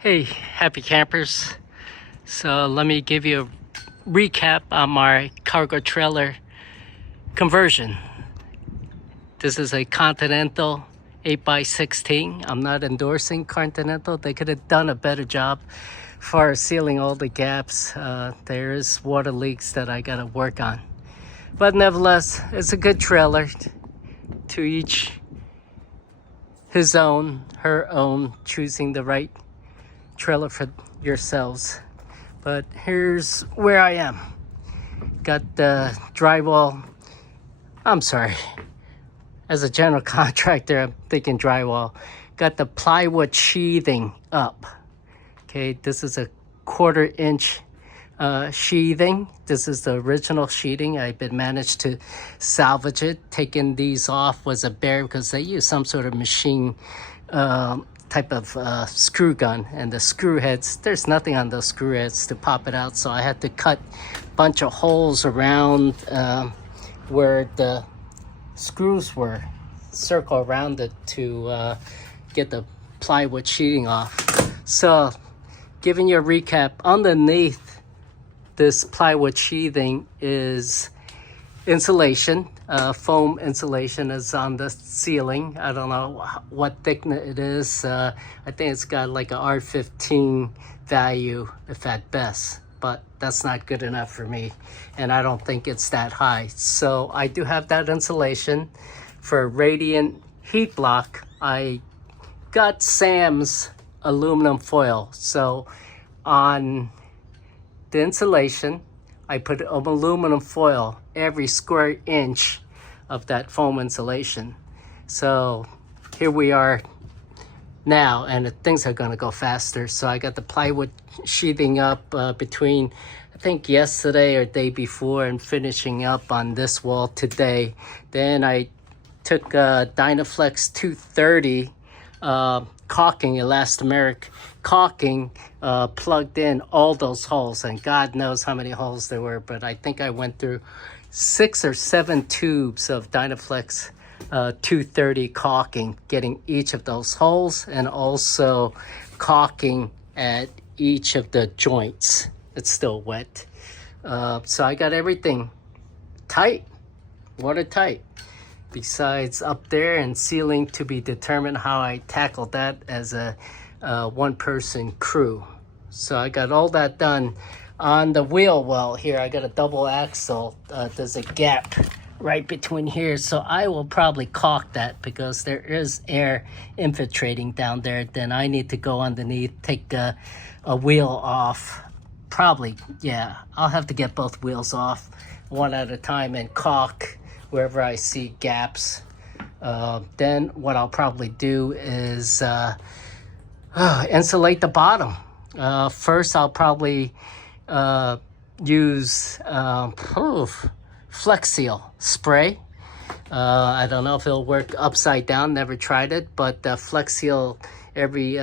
Hey, happy campers. So let me give you a recap on my cargo trailer conversion. This is a Continental 8x16. I'm not endorsing Continental. They could have done a better job for sealing all the gaps. There is water leaks that I gotta work on. But nevertheless, it's a good trailer. To each his own, her own, choosing the right trailer for yourselves. But here's where I am. Got the drywall. I'm sorry. As a general contractor, I'm thinking drywall. Got the plywood sheathing up. Okay, this is a 1/4 inch sheathing. This is the original sheathing. I've been managed to salvage it. Taking these off was a bear because they use some sort of machine type of screw gun, and the screw heads, there's nothing on those screw heads to pop it out, so I had to cut a bunch of holes around where the screws were, circle around it to get the plywood sheeting off. So giving you a recap, underneath this plywood sheathing is insulation. Foam insulation is on the ceiling. I don't know what thickness it is. I think it's got like a R15 value, if at best, but that's not good enough for me, and I don't think it's that high. So I do have that insulation. For radiant heat block, I got Sam's aluminum foil. So on the insulation, I put aluminum foil every square inch of that foam insulation. So here we are now, and things are going to go faster. So I got the plywood sheathing up between, I think, yesterday or day before, and finishing up on this wall today. Then I took Dynaflex 230 caulking, elastomeric caulking, plugged in all those holes, and God knows how many holes there were, but I think I went through 6 or 7 tubes of Dynaflex 230 caulking, getting each of those holes, and also caulking at each of the joints. It's still wet. So I got everything tight, watertight. Besides up there and ceiling to be determined how I tackle that as a one-person crew. So I got all that done. On the wheel well here, I got a double axle. There's a gap right between here, so I will probably caulk that because there is air infiltrating down there. Then I need to go underneath, take a wheel off. Probably, yeah, I'll have to get both wheels off one at a time and caulk wherever I see gaps. Then what I'll probably do is insulate the bottom. First, I'll probably use Flex Seal spray. I don't know if it'll work upside down, never tried it, but Flex Seal every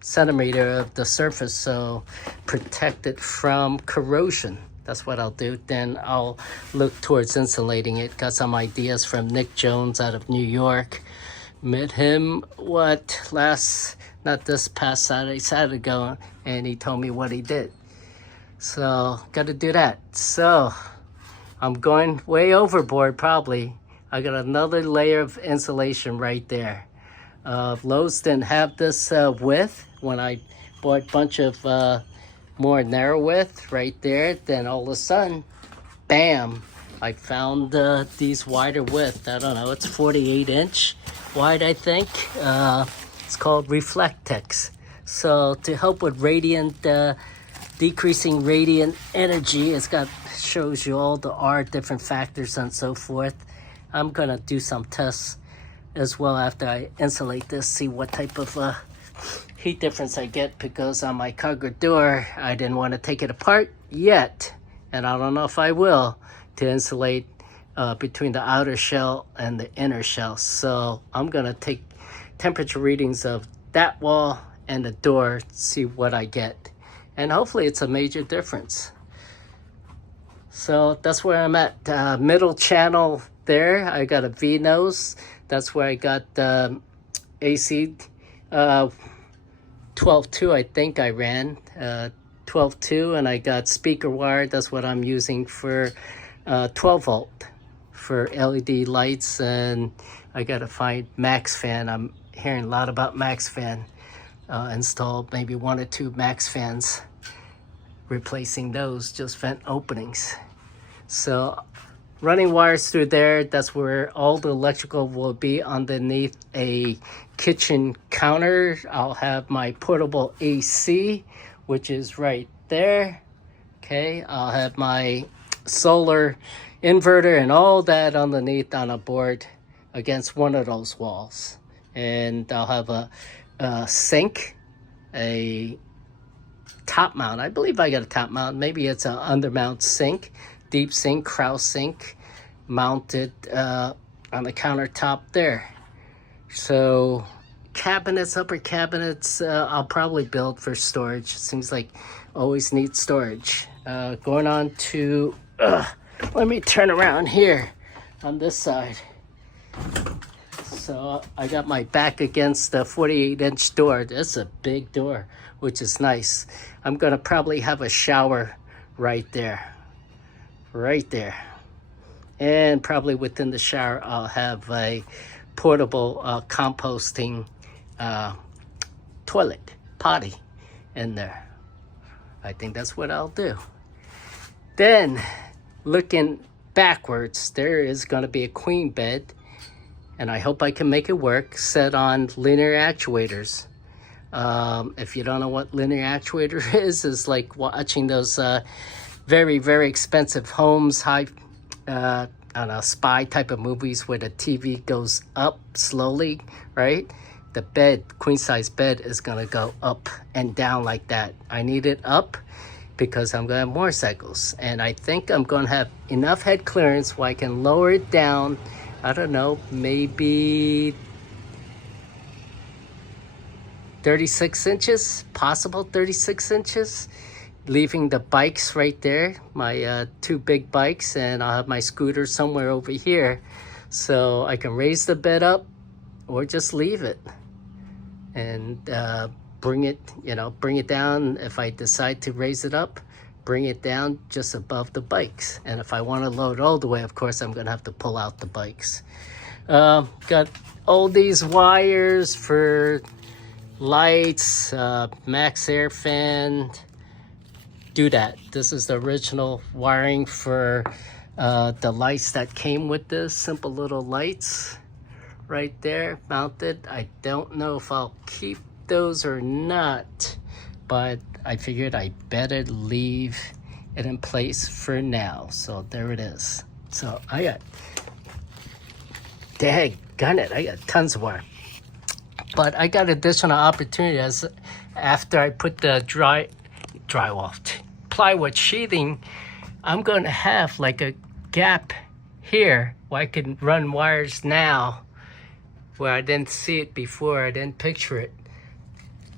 centimeter of the surface, so protect it from corrosion. That's what I'll do. Then I'll look towards insulating it. Got some ideas from Nick Jones out of New York. Met him, not this past Saturday ago, and he told me what he did. So, got to do that. So, I'm going way overboard probably. I got another layer of insulation right there. Lowe's didn't have this width when I bought a bunch of more narrow width right there. Then all of a sudden, bam, I found these wider width. I don't know, it's 48 inch wide, I think. It's called Reflectex. So to help with radiant, decreasing radiant energy, shows you all the R different factors and so forth. I'm gonna do some tests as well after I insulate this, see what type of heat difference I get, because on my cargo door, I didn't want to take it apart yet, and I don't know if I will, to insulate between the outer shell and the inner shell. So I'm gonna take temperature readings of that wall and the door, see what I get, and hopefully it's a major difference. So that's where I'm at. Middle channel there, I got a V-nose. That's where I got the AC 12.2 I think I ran, 12.2, and I got speaker wire. That's what I'm using for 12 volt for LED lights, and I gotta find max fan. I'm hearing a lot about max fan. Installed maybe 1 or 2 max fans, replacing those just vent openings. So running wires through there, that's where all the electrical will be underneath a kitchen counter. I'll have my portable AC, which is right there. Okay, I'll have my solar inverter and all that underneath on a board against one of those walls. And I'll have a sink, a top mount. I believe I got a top mount. Maybe it's an undermount sink, deep sink, Kraus sink, mounted on the countertop there. So cabinets, upper cabinets, I'll probably build for storage. Seems like always need storage. Going on to, let me turn around here on this side. So I got my back against the 48-inch door. That's a big door, which is nice. I'm gonna probably have a shower right there. Right there. And probably within the shower, I'll have a portable composting toilet, potty in there. I think that's what I'll do. Then, looking backwards, there is gonna be a queen bed, and I hope I can make it work, set on linear actuators. If you don't know what linear actuator is, it's like watching those very, very expensive homes, high, I don't know, spy type of movies where the TV goes up slowly, right? The bed, queen size bed, is gonna go up and down like that. I need it up because I'm gonna have motorcycles, and I think I'm gonna have enough head clearance where I can lower it down, I don't know, maybe 36 inches, possible 36 inches, leaving the bikes right there, my 2 big bikes, and I'll have my scooter somewhere over here, so I can raise the bed up or just leave it and bring it down. If I decide to raise it up, bring it down just above the bikes. And if I want to load all the way, of course, I'm gonna have to pull out the bikes. Got all these wires for lights, max air fan, do that. This is the original wiring for the lights that came with this, simple little lights right there mounted. I don't know if I'll keep those or not, but I figured I better leave it in place for now. So there it is. So I got, daggone it, I got tons of wire. But I got additional opportunities after I put the plywood sheathing. I'm going to have like a gap here where I can run wires now, where I didn't see it before, I didn't picture it,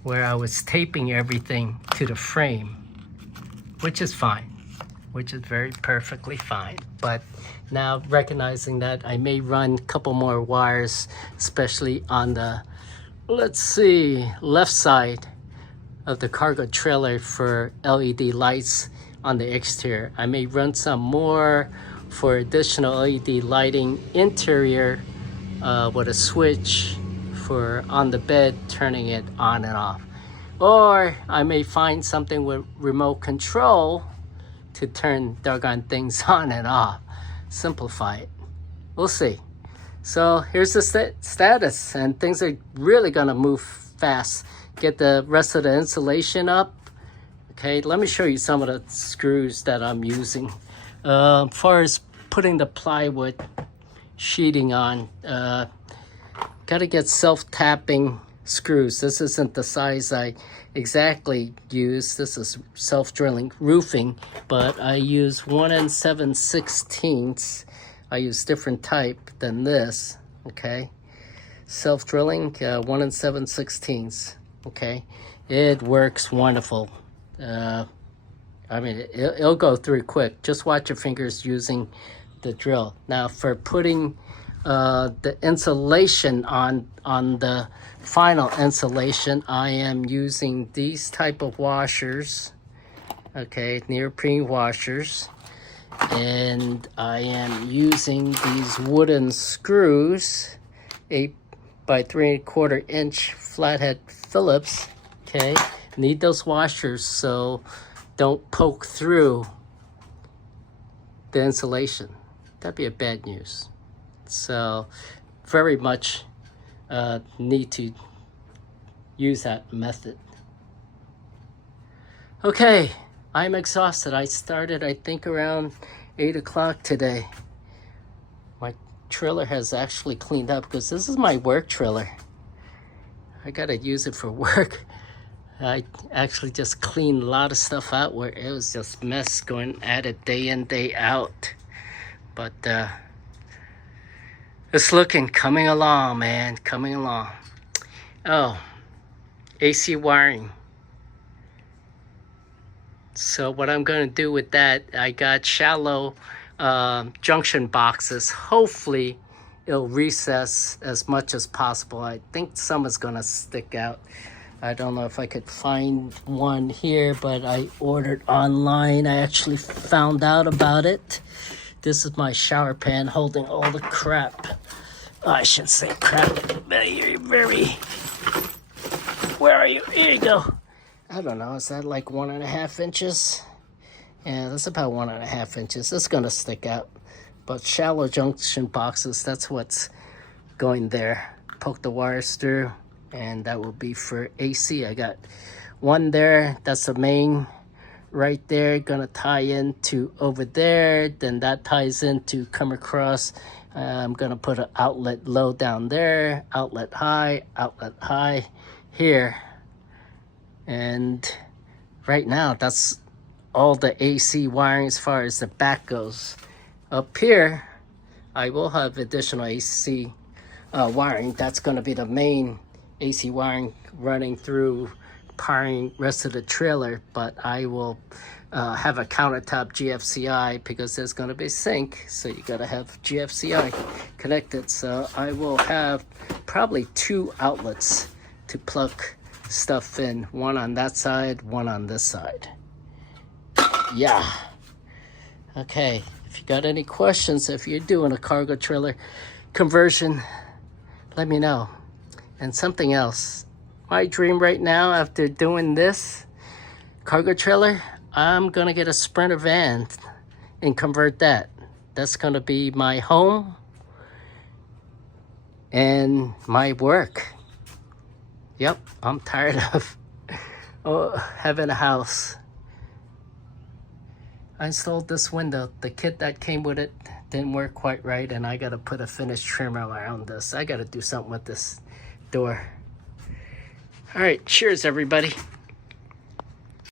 where I was taping everything to the frame, which is fine, which is very perfectly fine. But now recognizing that I may run a couple more wires, especially on the, let's see, left side of the cargo trailer for LED lights on the exterior. I may run some more for additional LED lighting interior with a switch for on the bed, turning it on and off. Or I may find something with remote control to turn doggone things on and off. Simplify it. We'll see. So here's the status, and things are really gonna move fast. Get the rest of the insulation up. Okay, let me show you some of the screws that I'm using. As far as putting the plywood sheeting on, gotta get self-tapping screws. This isn't the size I exactly use. This is self-drilling roofing, but I use 1 7/16. I use different type than this, okay? Self-drilling, 1 7/16, okay? It works wonderful. I mean, it'll go through quick. Just watch your fingers using the drill. Now for putting the insulation on the final insulation, I am using these type of washers, okay, neoprene washers, and I am using these wooden screws, 8 by 3¼ inch flathead Phillips. Okay, need those washers so don't poke through the insulation. That'd be a bad news. So very much need to use that method. Okay, I'm exhausted. I started, I think, around 8 o'clock today. My trailer has actually cleaned up because this is my work trailer. I gotta use it for work. I actually just cleaned a lot of stuff out where it was just mess going at it day in, day out. But it's coming along, man, coming along. Oh, AC wiring. So what I'm going to do with that, I got shallow junction boxes. Hopefully it'll recess as much as possible. I think some is going to stick out. I don't know if I could find one here, but I ordered online. I actually found out about it. This is my shower pan holding all the crap. Oh, I shouldn't say crap. Where are you? Here you go. I don't know, is that like 1.5 inches? Yeah, that's about 1.5 inches. It's gonna stick out. But shallow junction boxes, that's what's going there. Poke the wires through, and that will be for AC. I got one there, that's the main right there, gonna tie into over there. Then that ties into come across. I'm gonna put an outlet low down there, outlet high here. And right now, that's all the AC wiring as far as the back goes. Up here, I will have additional AC wiring. That's going to be the main AC wiring running through powering rest of the trailer. But I will have a countertop GFCI because there's going to be a sink. So you got to have GFCI connected. So I will have probably 2 outlets to plug stuff in, one on that side, one on this side. Yeah. Okay, if you got any questions, if you're doing a cargo trailer conversion, let me know. And something else, my dream right now after doing this cargo trailer, I'm gonna get a Sprinter van and convert that. That's gonna be my home and my work. Yep, I'm tired of having a house. I installed this window. The kit that came with it didn't work quite right, and I gotta put a finished trim around this. I gotta do something with this door. All right, cheers everybody.